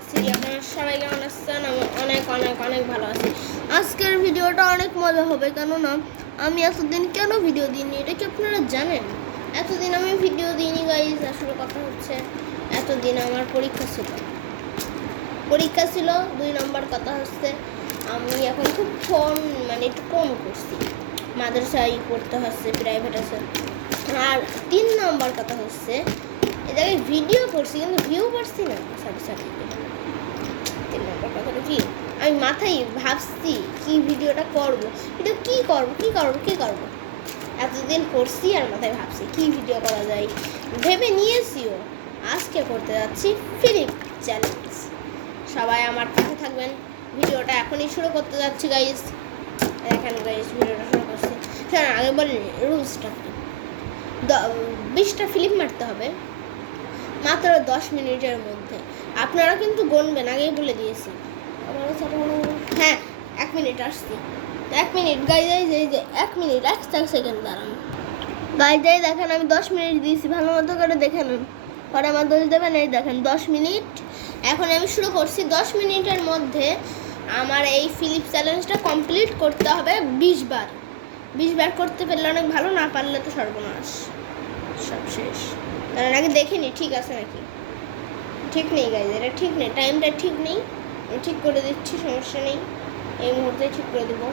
Blog সিরি। আপনারা সবাই কেমন আছেন? আমি অনেক অনেক অনেক ভালো আছি। আজকের ভিডিওটা অনেক মজা হবে, কেননা আমি এতদিন কেন ভিডিও দিইনি এটা কি আপনারা জানেন? এতদিন আমি ভিডিও দিইনি গাইজ। আসলে কথা হচ্ছে, এতদিন আমার পরীক্ষা ছিল 2 নম্বর। কথা হচ্ছে আমি এখন খুব ফোন একটু কম করছি, মাদ্রাসায় পড়তে হচ্ছে, প্রাইভেট আছে। আর 3 নম্বর কথা হচ্ছে এ জায়গায় ভিডিও করছি কিন্তু ভিউ পাচ্ছি না। সরি 3 নম্বর কথাটা কি, আমি মাথায় ভাবছি কি ভিডিওটা করব, ভিডিও কি করব। এতদিন করছি আর মাথায় ভাবছি কি ভিডিও করা যায়, ভেবে নিয়েছিও আজকে করতে যাচ্ছি ফিলিপ চ্যালেঞ্জ। সবাই আমার পাশে থাকবেন। ভিডিওটা এখনই শুরু করতে যাচ্ছি গাইস। দেখেন গাইস, ভিডিওটা শুরু করছি। আগে বলেন রুলসটা কি। 20টা ফিলিপ মারতে হবে মাত্র 10 মিনিটের মধ্যে। আপনারা কিন্তু গুনবেন, আগেই বলে দিয়েছি। হ্যাঁ, 1 মিনিট আসছি। 1 মিনিট গাইজ, এই যে 1 মিনিট 1 সেকেন্ড দাঁড়ান গাইজ। দেখেন আমি 10 মিনিট দিয়েছি, ভালো মতো করে দেখে নিন, পরে আমার দোষ দেবেন। এই দেখেন 10 মিনিট। এখন আমি শুরু করছি। 10 মিনিটের মধ্যে আমার এই ফিলিপ চ্যালেঞ্জটা কমপ্লিট করতে হবে 20 বার। 20 বার করতে পারলে অনেক ভালো, না পারলে তো সর্বনাশ, সব শেষ। কারণ আগে দেখিনি ঠিক আছে নাকি। ঠিক নেই গাইজ, এটা ঠিক নেই, টাইমটা ঠিক নেই। আমি ঠিক করে দিচ্ছি, সমস্যা নেই, এই মুহূর্তে ঠিক করে দেবো।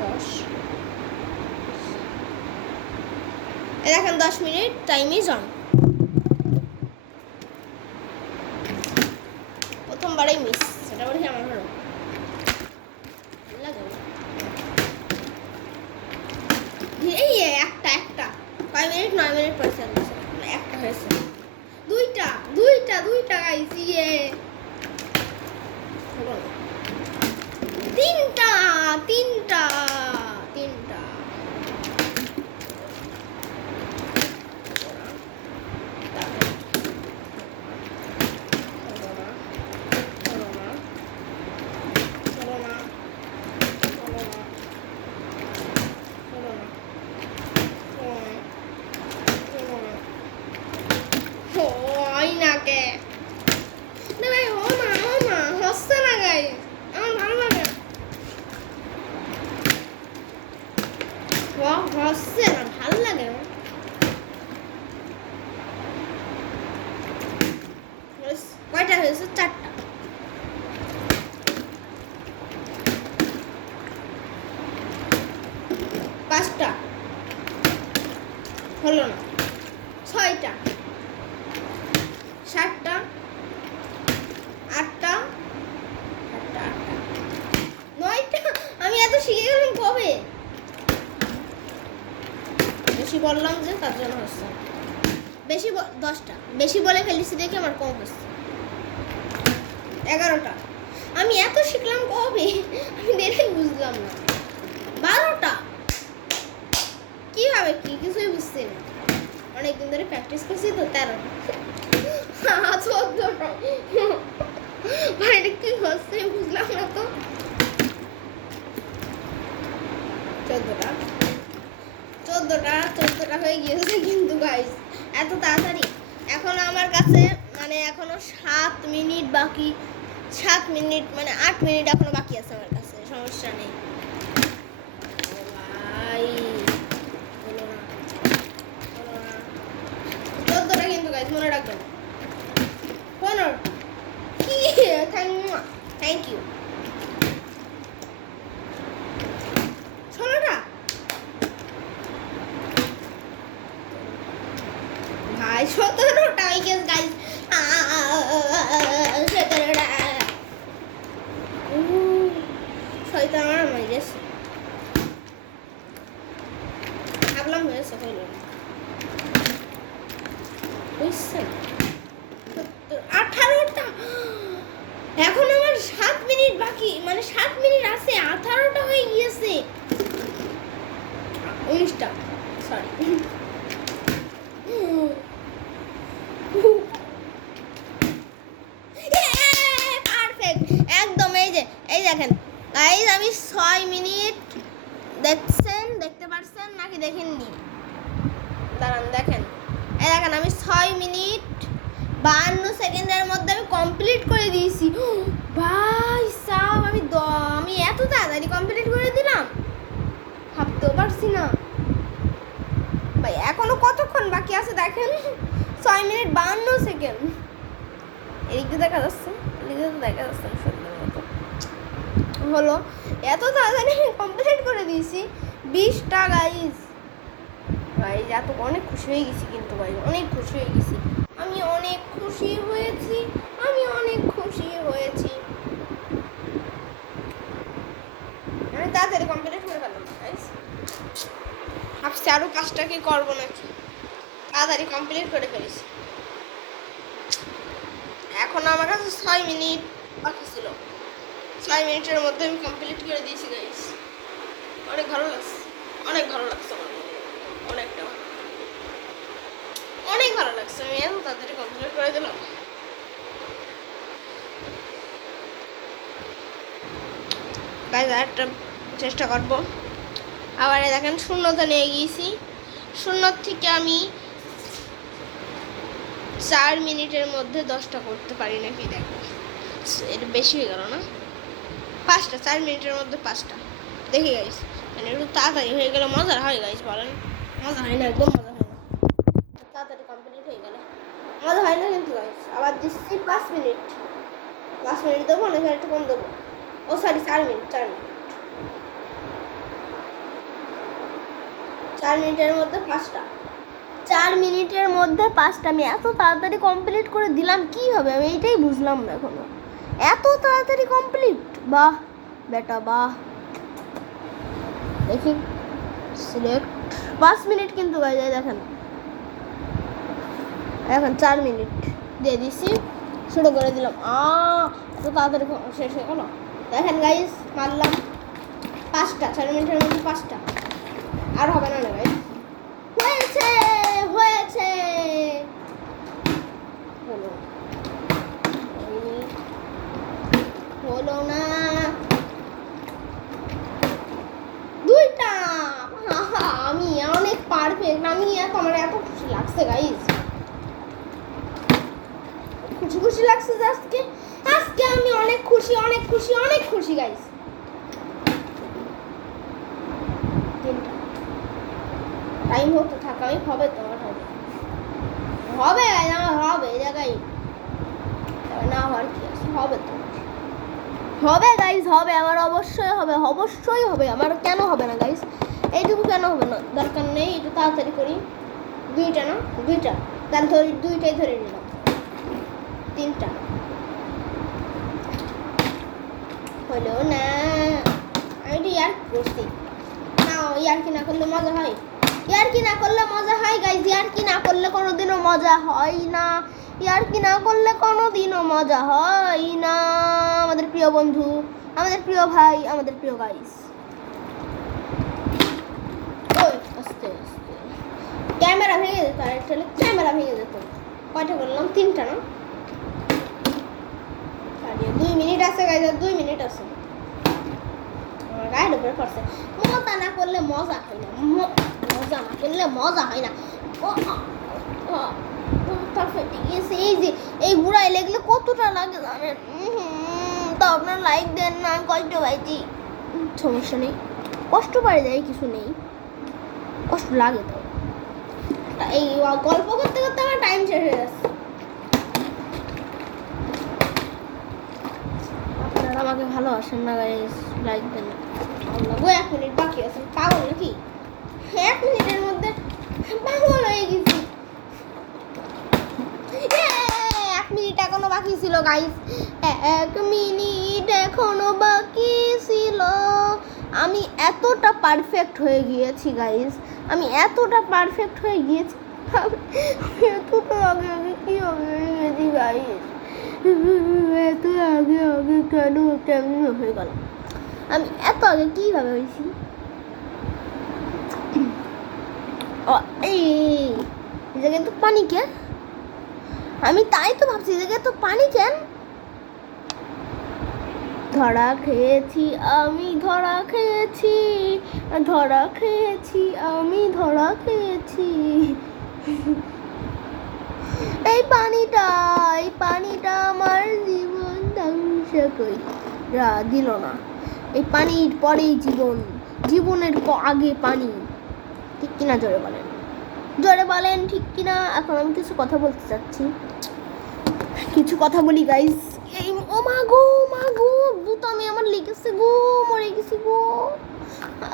10 দেখেন 10 মিনিট, টাইম ইজ অন। প্রথমবারেই মিস, সেটা বলে আমার হলো এই একটা 5 মিনিট 9 মিনিট পরে একটা হয়েছে। দুইটা গাইস, তিনটা হচ্ছে না গাইস, আমার ভালো লাগে হচ্ছে না, ভালো লাগে না। কয়টা হয়েছে? 4টা। পাঁচটা হলো না। 6টা, 7টা, 8টা, 9টা। আমি এত শিখে গেলাম কবে? বেশি বললাম যে, তার জন্য হচ্ছে 10টা বেশি বলে ফেলেছি দেখে আমার কম হচ্ছে। 11টা। আমি এত শিখলাম কবে? আমি দেখে বুঝলাম না। 12টা। কিভাবে কি কিছুই বুঝছি না, অনেকদিন ধরে প্র্যাকটিস করছি তো। 13টা। 14টা। ভাই এটা কি হচ্ছে বুঝলাম না তো। 14টা হয়ে গিয়েছে কিন্তু গাইস, এত তাড়াতাড়ি। এখন আমার কাছে এখনো 7 মিনিট বাকি। 7 মিনিট 8 মিনিট এখনো বাকি আছে আমার কাছে, সমস্যা নেই ভাই। হলো না 14টা কিন্তু গাইস, মনে রাখবেন। 15 কি, থ্যাংক ইউ। 16টা ভাই, 17টা I guess guys। 17টা শয়তান আমার মাই গেছে, ভাবলাম হয়েছে, হইল না। বুঝছেন? 18টা। এখন আমার 7 মিনিট বাকি, 7 মিনিট আছে, 18টা হয়ে গিয়েছে। 19টা, সরি। পারফেক্ট একদম। এই দেখেন গাইস, আমি 6 মিনিট দেখতে পারছেন নাকি দেখেননি? দাঁড়ান দেখেন, এই দেখেন আমি 6 মিনিট 52 সেকেন্ডের মধ্যে আমি কমপ্লিট করে দিয়েছি। ভাই সাব, আমি এত তাড়াতাড়ি কমপ্লিট করে দিলাম, ভাবতেও পারছি না ভাই। এখনো কতক্ষণ বাকি আছে দেখেন, 6 মিনিট 52 সেকেন্ড। এদিকে দেখা যাচ্ছে, এদিকে তো দেখা যাচ্ছে না সুন্দর মতো। হলো এত তাড়াতাড়ি কমপ্লিট করে দিয়েছি 20টা গাইজ। গাইজ এত অনেক খুশি হয়ে গেছি, কিন্তু গাইজ অনেক খুশি হয়ে গেছি, আমি অনেক খুশি হয়েছি, আমি অনেক খুশি হয়েছি। আমি তাড়াতাড়ি কমপ্লিট করে ফেললাম গাইজ। ভাবছি আরও 5টা কি করবো নাকি, তাড়াতাড়ি কমপ্লিট করে ফেলেছি। এখন আমার কাছে 6 মিনিট বাকি ছিল, 6 মিনিটের মধ্যে আমি কমপ্লিট করে দিয়েছি গাইজ। অনেক ভালো লাগছে, অনেক ভালো লাগছে, অনেকটা অনেক ভালো লাগছে। আমি এত তাড়াতাড়ি কমপ্লিট করে দিলাম। গাইজ আরেকটা চেষ্টা করবো। আবার দেখেন শূন্যতা নিয়ে গিয়েছি, শূন্য থেকে আমি 4 মিনিটের মধ্যে 10টা করতে পারি নাকি দেখো, এটা বেশি হয়ে গেল না? 5টা, 4 মিনিটের মধ্যে 5টা। দেখি গাইস, মানে একটু তাড়াতাড়ি হয়ে গেলে মজার হয় গাইস, বলেন? মজা হয় না, একদম মজা হয় না। তাড়াতাড়ি কমপ্লিট হয়ে গেলে মজা হয় না কিন্তু গাইস। আবার দিচ্ছি 5 মিনিট, 5 মিনিট দেবো না, একটু কম দেবো। ও সরি, 4 মিনিট, 4 মিনিট, 4 মিনিটের মধ্যে 5টা, 4 মিনিটের মধ্যে 5টা। আমি এত তাড়াতাড়ি কমপ্লিট করে দিলাম কীভাবে, আমি এইটাই বুঝলাম না এখনো। এত তাড়াতাড়ি কমপ্লিট, বাহ বেটা বাহ। দেখি সিলেক্ট 5 মিনিট কিন্তু গাইজ, দেখেন এখন 4 মিনিট দিয়ে দিছি, শুরু করে দিলাম। এত তাড়াতাড়ি শেষ হয়ে গেল। দেখেন গাইজ, মারলাম 5টা, 4 মিনিটের মধ্যে 5টা। আর হবে না গাইজ, হয়েছে হয়েছে, হলো হলো না, 2টা। আমি অনেক পারফেক্ট, আমি আমার এত খুশি লাগছে গাইজ, খুশি খুশি লাগছে যে আজকে আজকে আমি অনেক খুশি, অনেক খুশি, অনেক খুশি গাইজ। 3টা টাইম হতে থাকা, আমি হবে, তোমার হবে, হবে আমার হবে, এই জায়গায় না হওয়ার কি আছে, হবে তোমার, হবে গাইজ, হবে আমার, অবশ্যই হবে, অবশ্যই হবে আমার। কেন হবে না গাইজ, এইটুকু কেন হবে না, দরকার নেই, একটু তাড়াতাড়ি করি। 2টা না, 2টা, তাহলে ধরি 2টাই ধরে নিলাম। 3টা হলো না, আমি একটু ইয়ার করছি না, ইয়ার কি না করলে মজা হয়, ইয়ার কি না করলে মজা হয় গাইজ, ইয়ার কি না করলে কোনোদিনও মজা হয় না, ইয়ার কি না করলে কোনোদিনও মজা হয় না। আমাদের প্রিয় বন্ধু, আমাদের প্রিয় ভাই, আমাদের প্রিয় গাইজ। ওই আস্তে আস্তে ক্যামেরা ভেঙে যেত, আর একটা ক্যামেরা ভেঙে যেত। কয়টা করলাম, 3টা না, 2 মিনিট আছে গাইজ, 2 মিনিট আছে। আমার গায়ের উপরে পড়ছে, মজা না করলে মজা হয় না, মজা না করলে মজা হয় না। এই যে এই বুড়াই লেগলে কতটা লাগে জানেন, তো আপনার লাইক দেন না, আমি কষ্ট পাইছি। সমস্যা নেই, কষ্ট পারে যায়, কিছু নেই, কষ্ট লাগে তো। এই গল্প করতে করতে আমার টাইম শেষ হয়ে যাচ্ছে। আপনারা আমাকে ভালোবাসেন না গাইস, লাইক দেন না। 1 মিনিট বাকি আছে, পাগল নাকি? 1 মিনিটের মধ্যে পাগল হয়ে গেছি। 1 মিনিট এখনো বাকি ছিল গাইস, 1 মিনিট এখনো বাকি ছিল। আমি এতটা পারফেক্ট হয়ে গিয়েছি গাইস, আমি এতটা পারফেক্ট হয়ে গিয়েছি, এতটা আগে আগে কি হয়ে গেছি গাইস, এত আগে আগে কেমন হয়ে গেল, আমি এত আগে কীভাবে হয়েছি। এই জায়গায় তো পানি কেন, আমি তাই তো ভাবছি এই জায়গায় তো পানি কেন। ধরা খেয়েছি আমি, ধরা খেয়েছি, ধরা খেয়েছি আমি, ধরা খেয়েছি। এই পানিটা কই দিল না। এই পানির পরেই জীবন, জীবনের আগে পানি, ঠিক কিনা জোরে বলেন, জোরে বলেন ঠিক কিনা। এখন আমি কিছু কথা বলতে চাচ্ছি, কিছু কথা বলি গাইস। এই ও মা গো ভূত আমি আমার লেগেছে গো, মরে গেছি গো।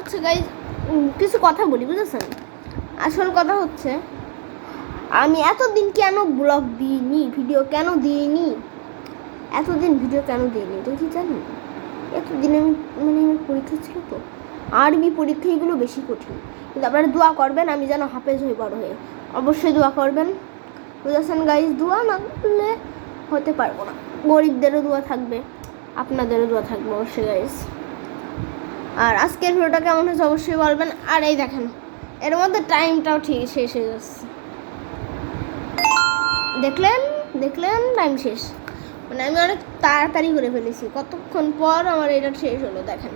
আচ্ছা গাইস, কিছু কথা বলি, বুঝেছেন? আসল কথা হচ্ছে আমি এতদিন কেন ব্লগ দিইনি, ভিডিও কেন দিইনি, এতদিন ভিডিও কেন দিইনি তো কি জানেন? এতদিন আমি আমার পরীক্ষা ছিল, তো আরবি পরীক্ষা এগুলো বেশি কঠিন। কিন্তু আপনারা দোয়া করবেন আমি যেন হাফেজ হই বড় হয়ে, অবশ্যই দোয়া করবেন, বুঝেছেন গাইস? দোয়া না করলে হতে পারবো না। গরিবদেরও দোয়া থাকবে, আপনাদেরও দোয়া থাকবে অবশ্যই গাইস। আর আজকের ভিডিওটা কেমন হয়েছে অবশ্যই বলবেন। আর এই দেখেন এর মধ্যে টাইমটাও ঠিক শেষ হয়ে যাচ্ছে, দেখলেন টাইম শেষ। মানে আমি অনেক তাড়াতাড়ি করে ফেলেছি, কতক্ষণ পর আমার এটা শেষ হলো দেখেন।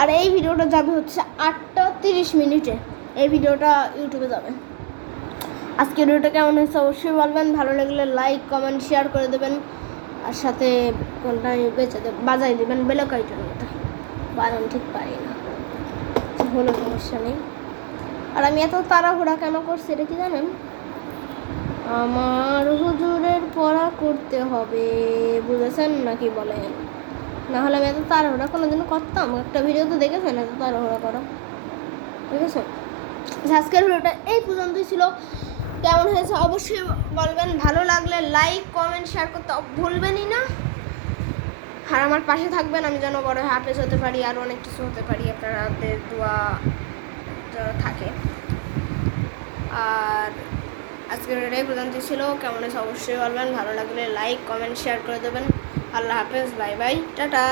আর এই ভিডিওটা যাবে হচ্ছে 8:30 এই ভিডিওটা ইউটিউবে যাবে। আজকের ভিডিওটা কেমন হয়েছে অবশ্যই বলবেন, ভালো লাগলে লাইক কমেন্ট শেয়ার করে দেবেন, আর সাথে কোনটা বাজাই দেবেন বেলকাইটার মতো, বাজানো ঠিক পারি না, হলো সমস্যা নেই। আর আমি এত তাড়াহুড়া কেন করছি এটা কি জানেন? আমার হুজুরের পড়া করতে হবে, বুঝেছেন নাকি বলেন? না হলে আমি এত তাড়াহুড়া কোনোদিনও করতাম? একটা ভিডিও তো দেখেছেন এত তাড়াহুড়া করা, বুঝেছেন? আজকের ভিডিওটা এই পর্যন্তই ছিল। কেমন হয়েছে অবশ্যই বলবেন, ভালো লাগলে লাইক কমেন্ট শেয়ার করতে ভুলবেনই না। আর আমার পাশে থাকবেন, আমি যেন বড় হাফেজ হতে পারি, আর অনেক কিছু হতে পারি, আপনাদের দোয়া থাকে। আর আজকের ভিডিও এই পর্যন্ত ছিল। কেমন হয়েছে অবশ্যই বলবেন, ভালো লাগলে লাইক কমেন্ট শেয়ার করে দেবেন। আল্লাহ হাফেজ, বাই বাই, টাটা।